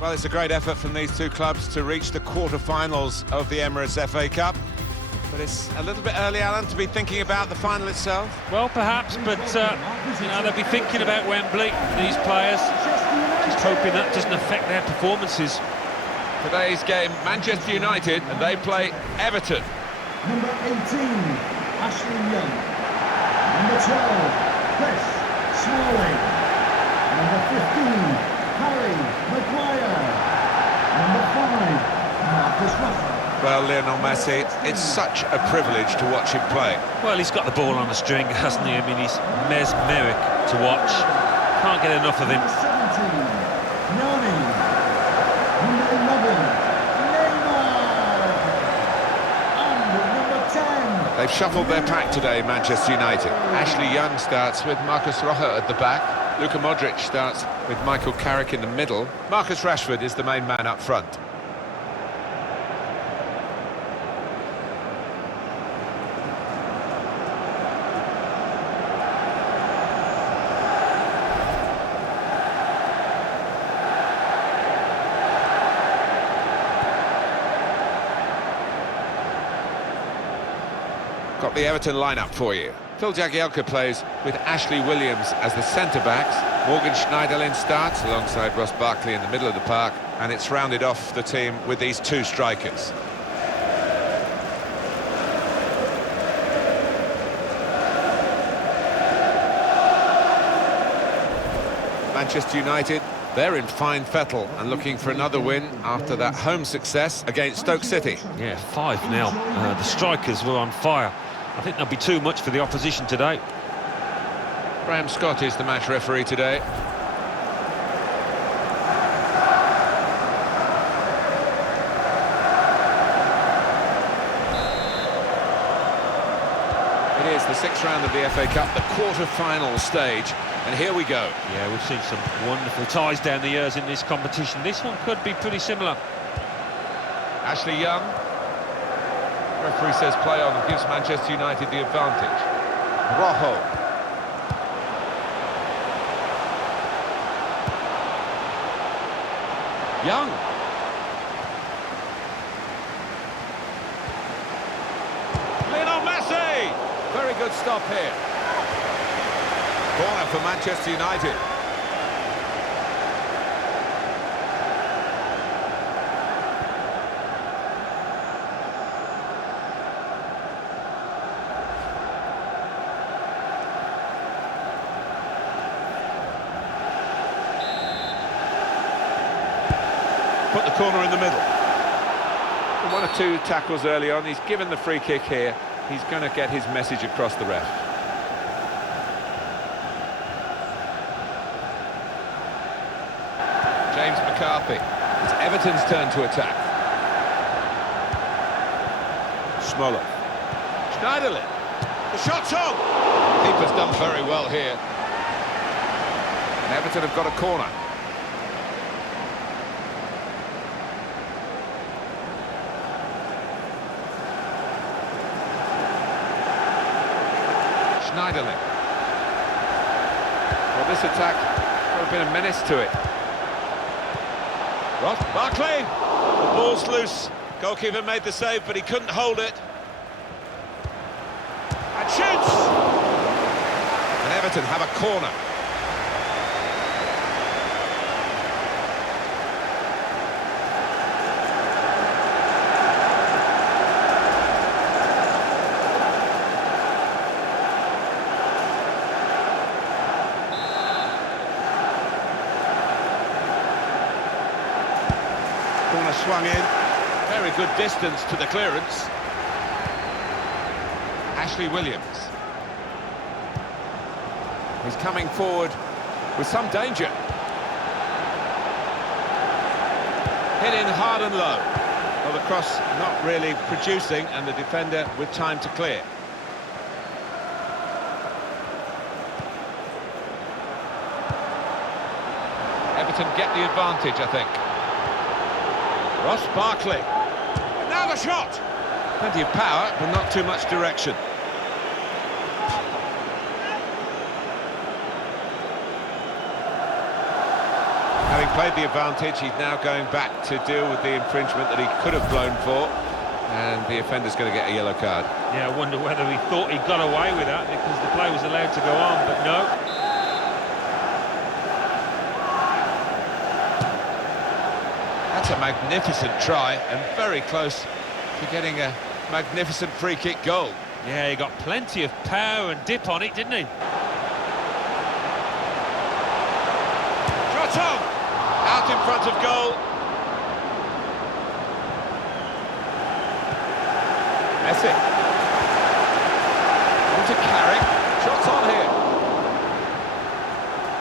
Well, it's a great effort from these two clubs to reach the quarter-finals of the Emirates FA Cup. But it's a little bit early, Alan, to be thinking about the final itself. Well, perhaps, but, you know, they'll be thinking about Wembley, these players. Just hoping that doesn't affect their performances. Today's game, Manchester United, and they play Everton. Number 18, Ashley Young. Number 12, Chris Smalling. Number 15, Harry Maguire. Number 5, Marcus Rashford. Well, Lionel Messi, it's such a privilege to watch him play. Well, he's got the ball on the string, hasn't he? I mean, he's mesmeric to watch. Can't get enough of him. Number 17, Nani. Number 11, Neymar. And number 10. They've shuffled their pack today, Manchester United. Ashley Young starts with Marcus Rojo at the back. Luka Modric starts with Michael Carrick in the middle. Marcus Rashford is the main man up front. Got the Everton lineup for you. Phil Jagielka plays with Ashley Williams as the centre-backs. Morgan Schneiderlin starts alongside Ross Barkley in the middle of the park, and it's rounded off the team with these two strikers. Manchester United, they're in fine fettle and looking for another win after that home success against Stoke City. Yeah, 5-0. The strikers were on fire. I think there'll be too much for the opposition today. Graham Scott is the match referee today. It is the sixth round of the FA Cup, the quarter-final stage, and here we go. Yeah, we've seen some wonderful ties down the years in this competition. This one could be pretty similar. Ashley Young. Referee says play on and gives Manchester United the advantage. Rojo. Young. Lionel Messi! Very good stop here. Corner for Manchester United. Put the corner in the middle. One or two tackles early on. He's given the free kick here. He's going to get his message across the ref. James McCarthy. It's Everton's turn to attack. Smoller. Schneiderlin. The shot's on! Keeper's done very well here. And Everton have got a corner. Schneiderlin. Well, this attack would have been a menace to it. Ross Barkley! The ball's loose. Goalkeeper made the save, but he couldn't hold it. And shoots! And Everton have a corner. Corner swung in. Very good distance to the clearance. Ashley Williams. He's coming forward with some danger. Hit in hard and low. Well, the cross not really producing, and the defender with time to clear. Everton get the advantage, I think. Ross Barkley. Now the shot! Plenty of power, but not too much direction. Having played the advantage, he's now going back to deal with the infringement that he could have blown for, and the offender's going to get a yellow card. Yeah, I wonder whether he thought he got away with that because the play was allowed to go on, but no. That's a magnificent try, and very close to getting a magnificent free-kick goal. Yeah, he got plenty of power and dip on it, didn't he? Shot on! Out in front of goal. Messi. On to Carrick. Shots on here.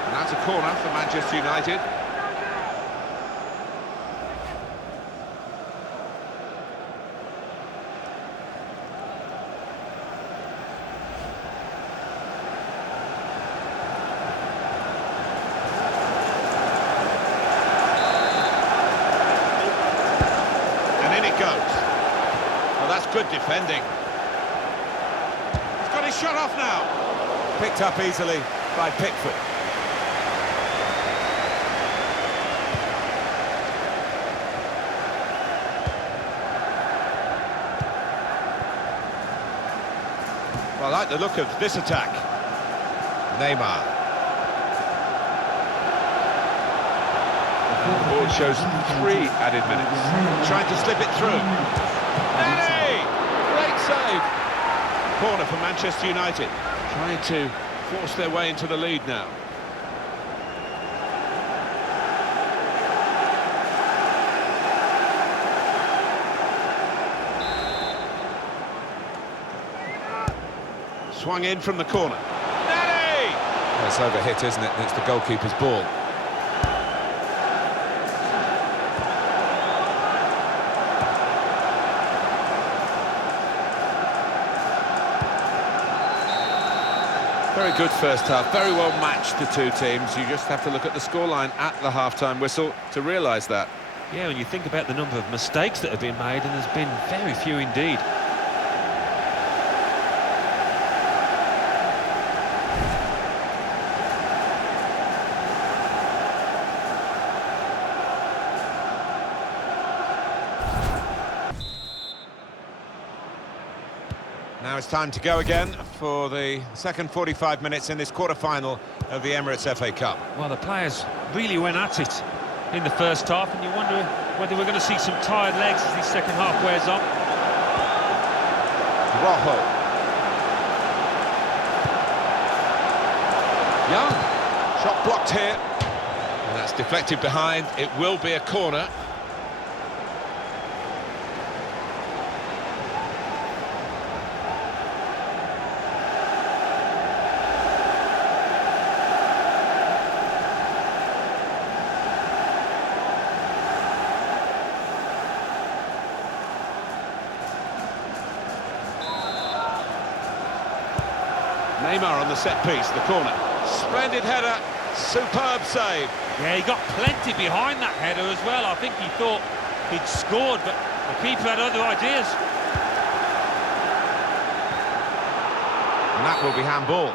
And that's a corner for Manchester United. Good defending. He's got his shot off now. Picked up easily by Pickford. Well, I like the look of this attack. Neymar. The board shows 3 added minutes. Trying to slip it through. Great save. Corner for Manchester United. Trying to force their way into the lead now. Swung in from the corner. Nani! Well, it's overhit, isn't it? And it's the goalkeeper's ball. Very good first half, very well matched, the two teams. You just have to look at the scoreline at the half-time whistle to realise that. Yeah, when you think about the number of mistakes that have been made, and there's been very few indeed. Now it's time to go again for the second 45 minutes in this quarter-final of the Emirates FA Cup. Well, the players really went at it in the first half, and you wonder whether we're going to see some tired legs as the second half wears on. Rojo. Young. Shot blocked here. And that's deflected behind. It will be a corner. Neymar on the set piece, the corner. Splendid header, superb save. Yeah, he got plenty behind that header as well. I think he thought he'd scored, but the keeper had other ideas. And that will be handball.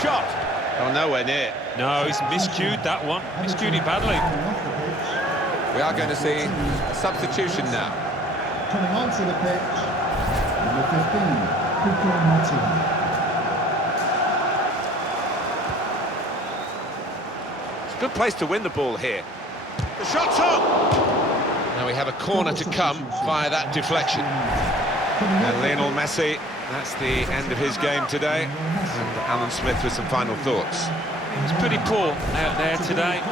Shot. Oh, nowhere near. No, he's miscued that one. Miscued it badly. We are going to see a substitution now. Coming onto the pitch, number 15, It's a good place to win the ball here. The shot's on! Now we have a corner to come via that deflection. And Lionel Messi, that's the end of his game today. And Alan Smith with some final thoughts. He was pretty poor out there today.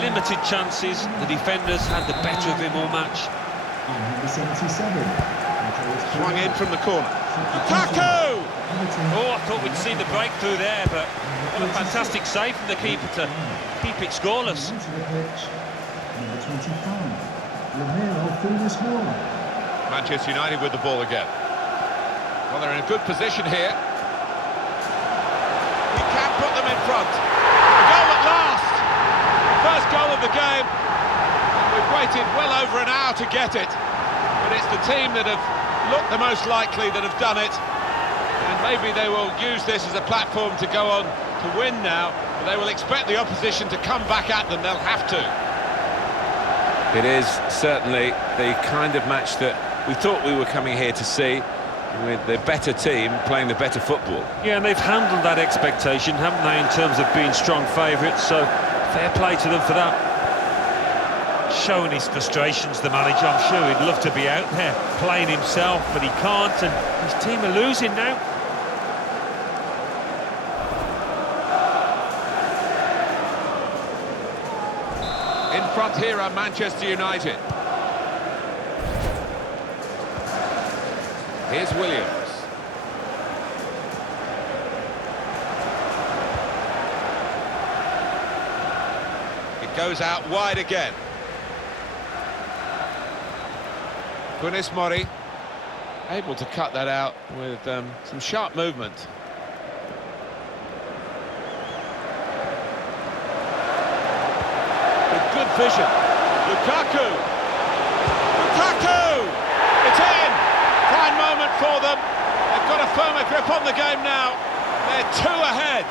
Limited chances. The defenders had the better of him all match. number 77. Swung in from the corner. LUKAKU! Oh, I Thought we'd see the breakthrough there, but what a fantastic save from the keeper to keep it scoreless. Onto the pitch, number 25, Romero Funes-Mori. Manchester United with the ball again. Well, they're in a good position here. He can put them in front. A goal at last! First goal of the game. And we've waited well over an hour to get it. But it's the team that have looked the most likely that have done it. And maybe they will use this as a platform to go on to win now. But they will expect the opposition to come back at them. They'll have to. It is certainly the kind of match that we thought we were coming here to see, with the better team playing the better football. Yeah, and they've handled that expectation, haven't they, in terms of being strong favourites, so fair play to them for that. Showing his frustrations, the manager. I'm sure he'd love to be out there playing himself, but he can't, and his team are losing now. In front here are Manchester United. Here's Williams. It goes out wide again. Funes-Mori able to cut that out with some sharp movement. With good vision. LUKAKU! LUKAKU! It's in! Fine moment for them. They've got a firmer grip on the game now. They're 2 ahead.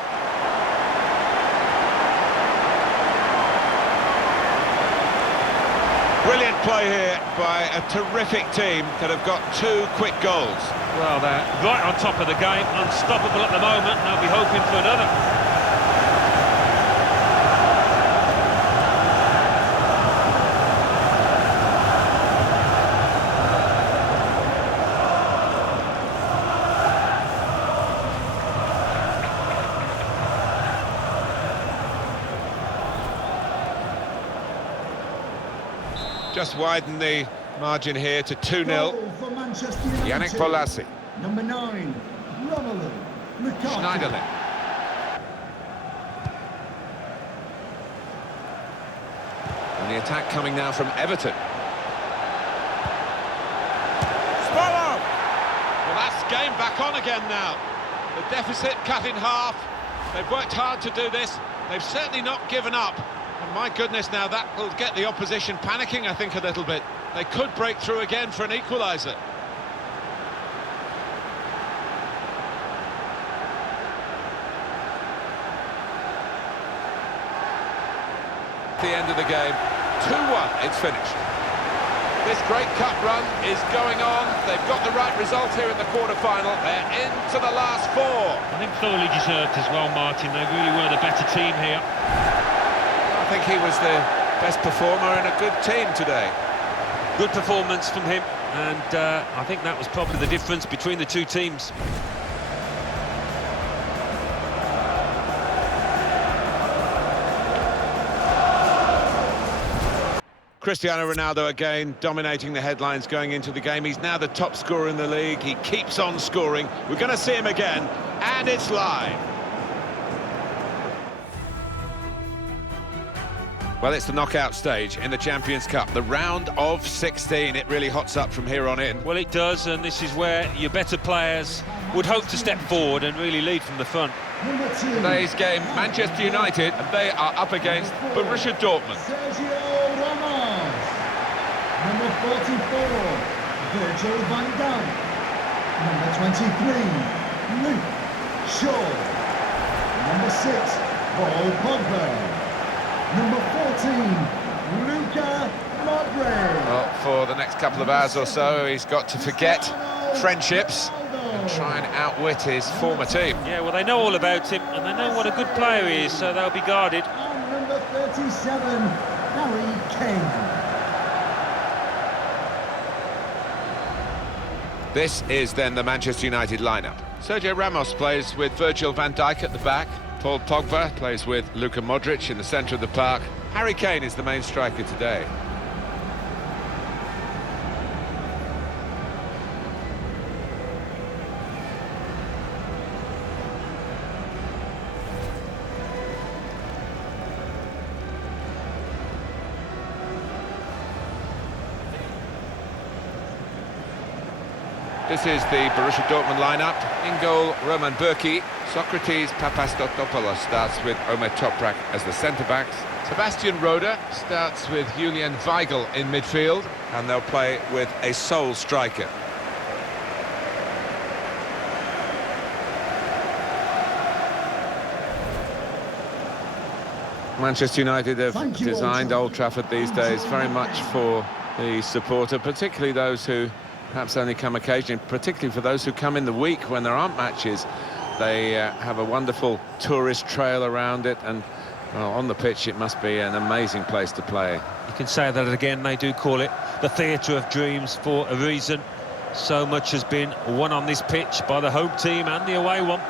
Brilliant play here by a terrific team that have got 2 quick goals. Well, they're right on top of the game, unstoppable at the moment, and they'll be hoping for another. Just widen the margin here to 2-0. Goal for Manchester United. Yannick Bolasie. Number 9, Romelu Lukaku. Schneiderlin. And the attack coming now from Everton. Swallow! Well, that's game back on again now. The deficit cut in half. They've worked hard to do this. They've certainly not given up. And my goodness, now that will get the opposition panicking, I think, a little bit. They could break through again for an equaliser. The end of the game, 2-1, it's finished. This great cup run is going on. They've got the right result here in the quarter-final. They're into the last 4. I think thoroughly deserved as well, Martin. They really were the better team here. I think he was the best performer in a good team today. Good performance from him, and I think that was probably the difference between the 2 teams. Cristiano Ronaldo again dominating the headlines going into the game. He's now the top scorer in the league. He keeps on scoring. We're going to see him again, and it's live. Well, it's the knockout stage in the Champions Cup, the round of 16. It really hots up from here on in. Well, it does, and this is where your better players would hope to step forward and really lead from the front. Number 2, Today's game, Manchester United, and they are up against Borussia Dortmund. Sergio Ramos. Number 44, Virgil van Dijk. Number 23, Luke Shaw. Number 6, Paul Pogba. Number 14, Luka Modric. Well, for the next couple of hours or so, he's got to forget friendships and try and outwit his former team. Yeah, well, they know all about him, and they know what a good player he is, so they'll be guarded. And number 37, Harry Kane. This is then the Manchester United lineup. Sergio Ramos plays with Virgil van Dijk at the back. Paul Pogba plays with Luka Modric in the centre of the park. Harry Kane is the main striker today. This is the Borussia Dortmund lineup. In goal, Roman Burki. Socrates Papastotopoulos starts with Omer Toprak as the centre-backs. Sebastian Roda starts with Julian Weigl in midfield. And they'll play with a sole striker. Manchester United have designed Old Trafford these days very much for the supporter, particularly those who perhaps only come occasionally, particularly for those who come in the week when there aren't matches. They have a wonderful tourist trail around it, and well, on the pitch it must be an amazing place to play. You can say that again, they do call it the theatre of dreams for a reason. So much has been won on this pitch by the home team and the away one.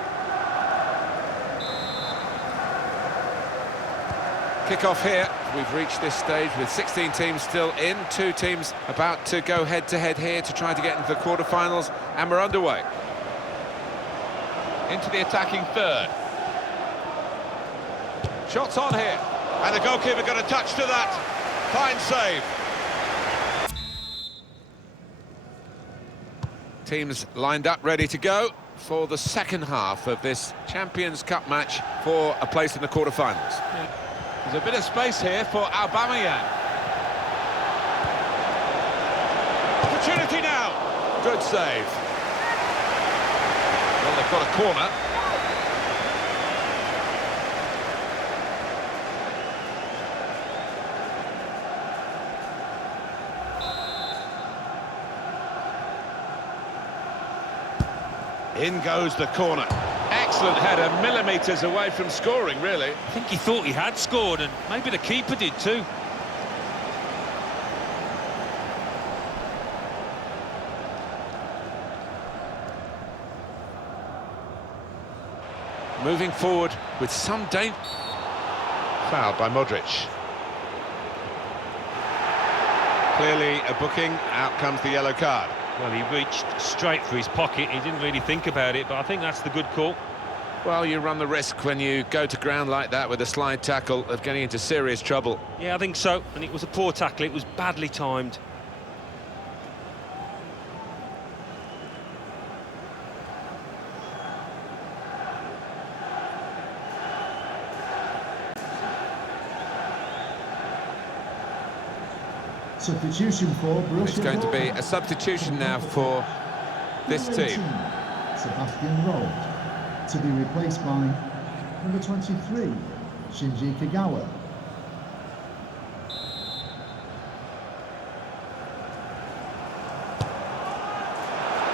Kick-off here. We've reached this stage with 16 teams still in, 2 teams about to go head-to-head here to try to get into the quarter-finals, and we're underway. Into the attacking third. Shots on here, and the goalkeeper got a touch to that. Fine save. Teams lined up, ready to go for the second half of this Champions Cup match for a place in the quarter-finals. There's a bit of space here for Aubameyang. Opportunity now. Good save. Well, they've got a corner. In goes the corner. Excellent header, millimetres away from scoring, really. I think he thought he had scored, and maybe the keeper did too. Moving forward with some danger. Fouled by Modric. Clearly a booking, out comes the yellow card. Well, he reached straight for his pocket. He didn't really think about it, but I think that's the good call. Well, you run the risk when you go to ground like that with a slide tackle of getting into serious trouble. Yeah, I think so, and it was a poor tackle. It was badly timed. Substitution for Borussia. It's going to be a substitution now for this team. Sebastian Rold to be replaced by number 23, Shinji Kagawa.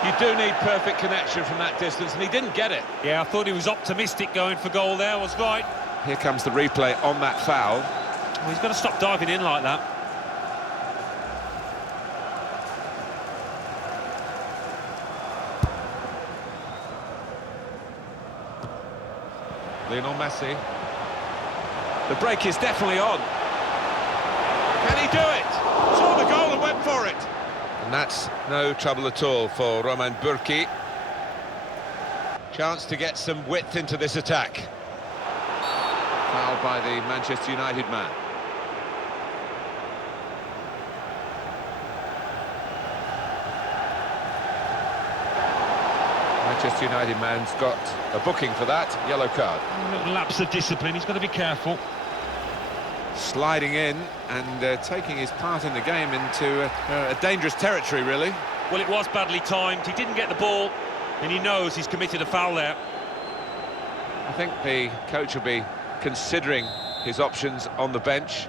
You do need perfect connection from that distance, and he didn't get it. Yeah, I thought he was optimistic going for goal there, was right. Here comes the replay on that foul. Well, he's got to stop diving in like that. Lionel Messi. The break is definitely on. Can he do it? Saw the goal and went for it. And that's no trouble at all for Roman Burki. Chance to get some width into this attack. Fouled by the Manchester United man. Manchester United man's got a booking for that, yellow card. A little lapse of discipline, he's got to be careful. Sliding in and taking his part in the game into a dangerous territory, really. Well, it was badly timed, he didn't get the ball, and he knows he's committed a foul there. I think the coach will be considering his options on the bench.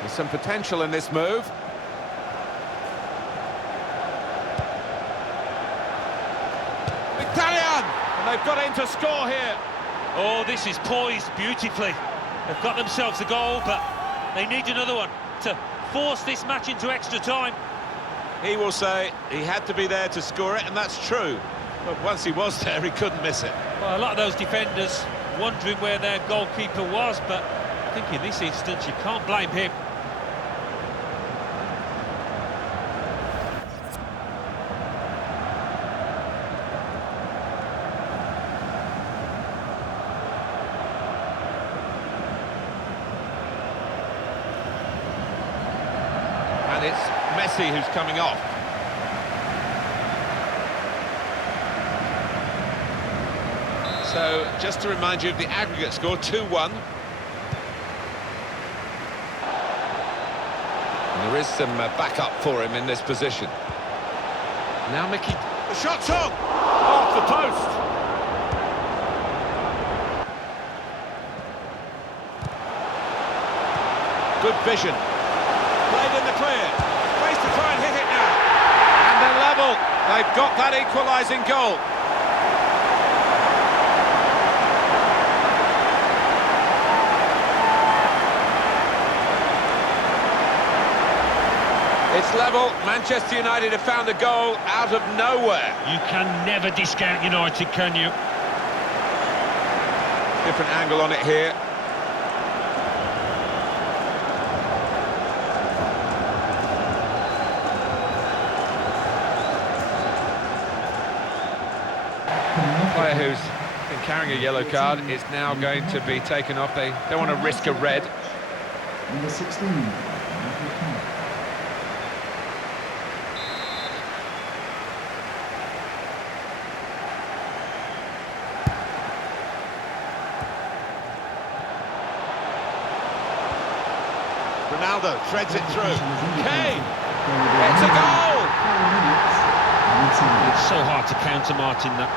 There's some potential in this move. Italian! And they've got in to score here. Oh, this is poised beautifully. They've got themselves a goal, but they need another one to force this match into extra time. He will say he had to be there to score it, and that's true. But once he was there, he couldn't miss it. Well, a lot of those defenders wondering where their goalkeeper was, but I think in this instance you can't blame him. And it's Messi who's coming off. So, just to remind you of the aggregate score, 2-1. And there is some backup for him in this position. Now Mickey... The shot's on! Off the post! Good vision. Played in the clear. Place to try and hit it now. And they're level. They've got that equalising goal. It's level. Manchester United have found a goal out of nowhere. You can never discount United, can you? Different angle on it here. Player who's been carrying a yellow card is now going to be taken off. They don't want to risk a red. Number 16. Ronaldo threads it through. Kane! It's a goal! It's so hard to counter, Martin, that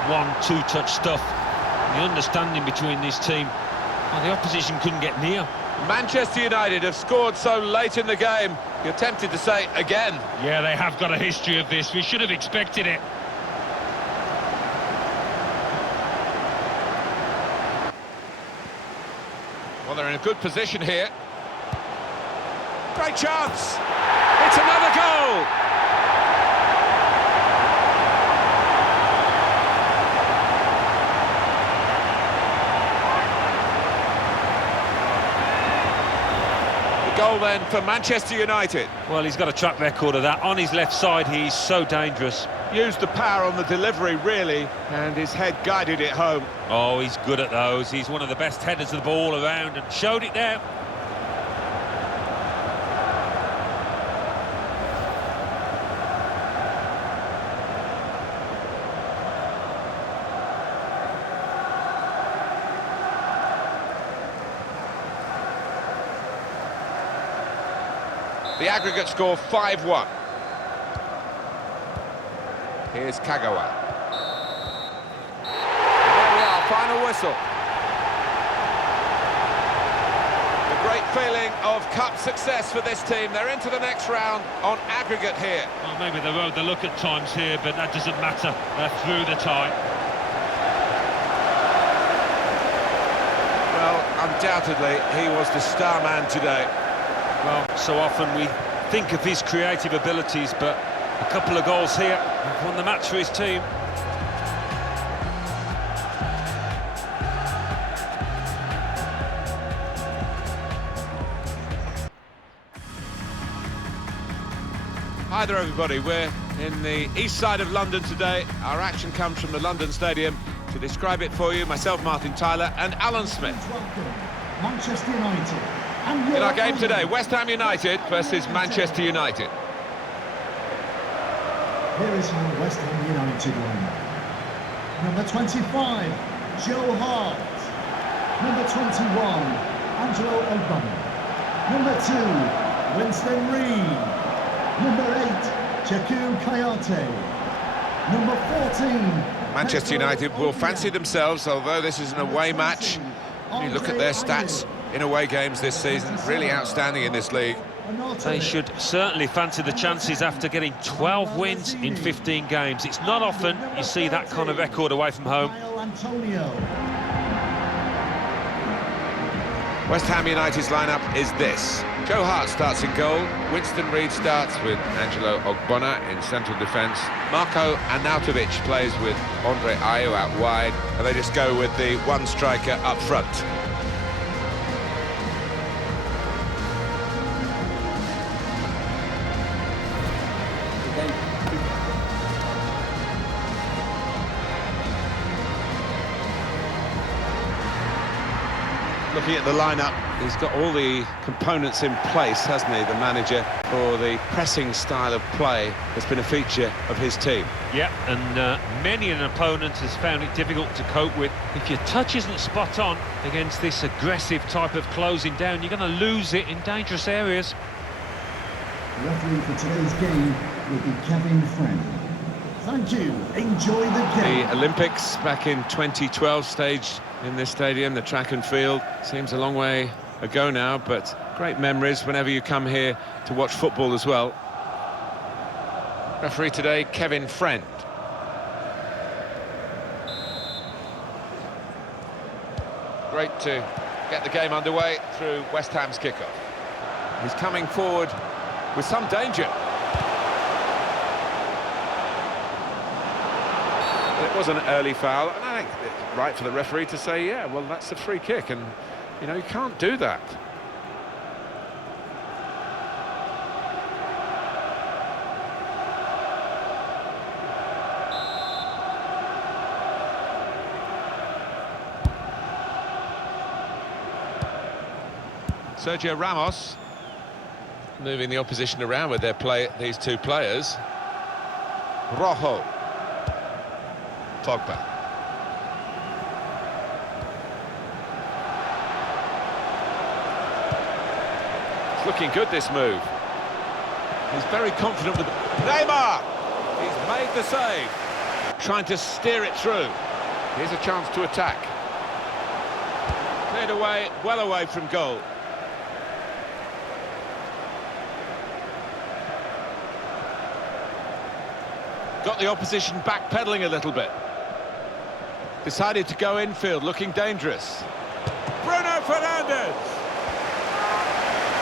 1-2 touch stuff. The understanding between this team, well, the opposition couldn't get near. Manchester United have scored so late in the game, you're tempted to say again. Yeah, they have got a history of this. We should have expected it. Well, they're in a good position here. Great chance! It's another goal! The goal then for Manchester United. Well, he's got a track record of that. On his left side, he's so dangerous. Used the power on the delivery, really, and his head guided it home. Oh, he's good at those. He's one of the best headers of the ball around and showed it there. The aggregate score 5-1. Here's Kagawa. There we are, final whistle. A great feeling of cup success for this team. They're into the next round on aggregate here. Well, maybe they rode the luck at times here, but that doesn't matter. They're through the tie. Well, undoubtedly, he was the star man today. Well, so often we think of his creative abilities, but a couple of goals here have won the match for his team. Hi there, everybody. We're in the east side of London today. Our action comes from the London Stadium. To describe it for you, myself, Martin Tyler, and Alan Smith. Manchester United. In our game today, West Ham United versus Manchester United. Here is your West Ham United lineup. Number 25, Joe Hart. Number 21, Angelo Ogbonna. Number 2, Winston Reid. Number 8, Cheku Kayate. Number 14, Manchester United will fancy themselves, although this is an away match. You look at their stats in away games this season, really outstanding in this league. They should certainly fancy the chances after getting 12 wins in 15 games. It's not often you see that kind of record away from home. West Ham United's lineup is this. Joe Hart starts in goal. Winston Reid starts with Angelo Ogbonna in central defence. Marko Arnautovic plays with Andre Ayew out wide, and they just go with the one striker up front. Looking at the lineup, He's got all the components in place, hasn't he, the manager, for the pressing style of play that's been a feature of his team. Yeah, and many an opponent has found it difficult to cope with. If your touch isn't spot on against this aggressive type of closing down, you're going to lose it in dangerous areas. The referee for today's game will be Kevin Friend. Thank you. Enjoy the game. The Olympics back in 2012 staged in this stadium, the track and field. Seems a long way ago now, but great memories whenever you come here to watch football as well. Referee today, Kevin Friend. Great to get the game underway through West Ham's kickoff. He's coming forward with some danger. It was an early foul, and I think it's right for the referee to say, yeah, well, that's a free kick, and, you know, you can't do that. Sergio Ramos moving the opposition around with their play, these two players. Rojo. Pogba. It's looking good, this move. He's very confident with Neymar. He's made the save. Trying to steer it through. Here's a chance to attack. Cleared away, well away from goal. Got the opposition backpedaling a little bit. Decided to go infield, looking dangerous. Bruno Fernandes!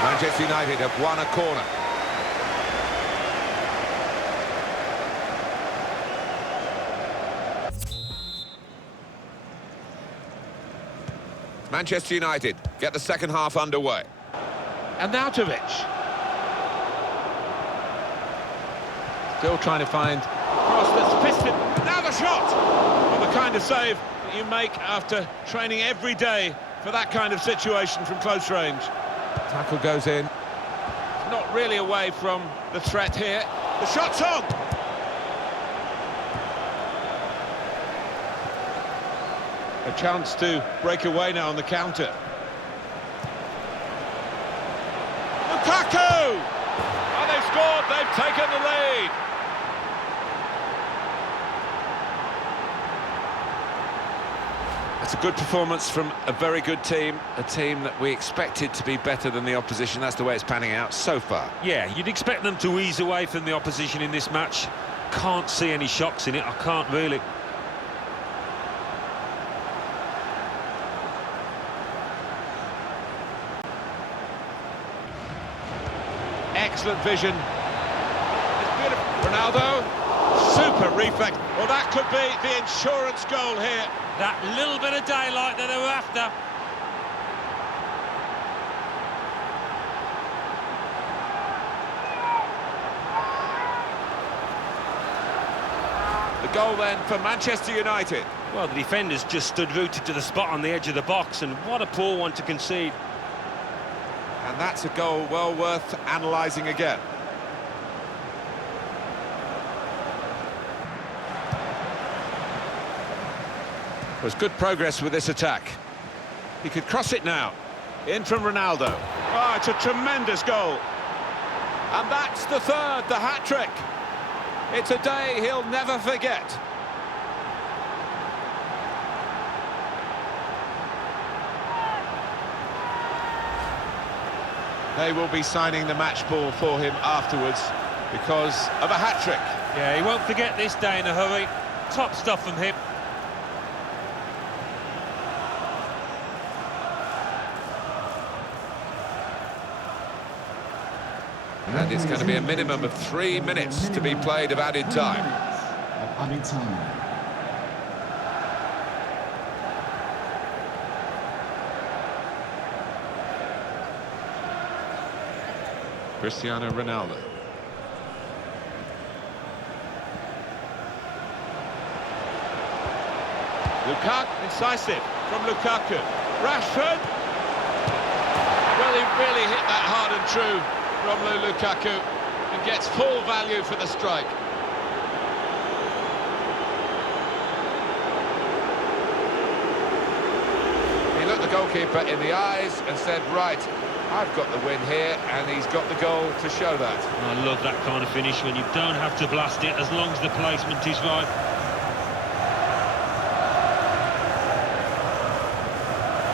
Manchester United have won a corner. Manchester United get the second half underway. Arnautovic. Still trying to find a cross that's fisted. Now the shot! Well, the kind of save that you make after training every day for that kind of situation from close range. Tackle goes in. Not really away from the threat here. The shot's on! A chance to break away now on the counter. Lukaku! Oh, they've scored, they've taken the lead. It's a good performance from a very good team, a team that we expected to be better than the opposition. That's the way it's panning out so far. Yeah, you'd expect them to ease away from the opposition in this match. Can't see any shocks in it, I can't really. Excellent vision. It's beautiful. Ronaldo, super reflex. Well, that could be the insurance goal here. That little bit of daylight that they were after. The goal then for Manchester United. Well, the defenders just stood rooted to the spot on the edge of the box, and what a poor one to concede. And that's a goal well worth analysing again. There's good progress with this attack. He could cross it now. In from Ronaldo. Oh, it's a tremendous goal. And that's the third, the hat-trick. It's a day he'll never forget. They will be signing the match ball for him afterwards because of a hat-trick. Yeah, he won't forget this day in a hurry. Top stuff from him. And it's going to be a minimum of 3 minutes to be played of added time. Added time. Cristiano Ronaldo. Lukaku, incisive from Lukaku. Rashford. Well, he really hit that hard and true, Romelu Lukaku, and gets full value for the strike. He looked the goalkeeper in the eyes and said, right, I've got the win here, and he's got the goal to show that. I love that kind of finish when you don't have to blast it as long as the placement is right.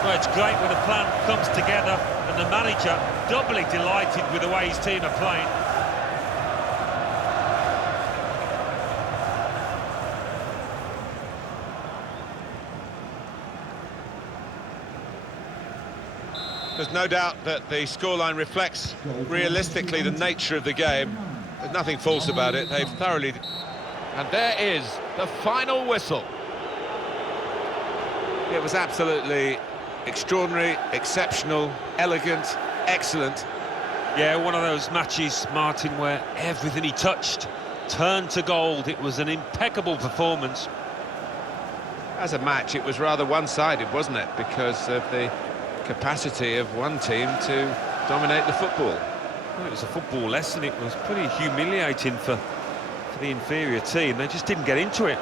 Well, it's great when a plan comes together and the manager doubly delighted with the way his team are playing. There's no doubt that the scoreline reflects realistically the nature of the game. There's nothing false about it. They've thoroughly... And there is the final whistle. It was absolutely extraordinary, exceptional, elegant, excellent. Yeah, one of those matches, Martin, where everything he touched turned to gold. It was an impeccable performance. As a match, it was rather one-sided, wasn't it? Because of the capacity of one team to dominate the football. Well, it was a football lesson. It was pretty humiliating for the inferior team. They just didn't get into it.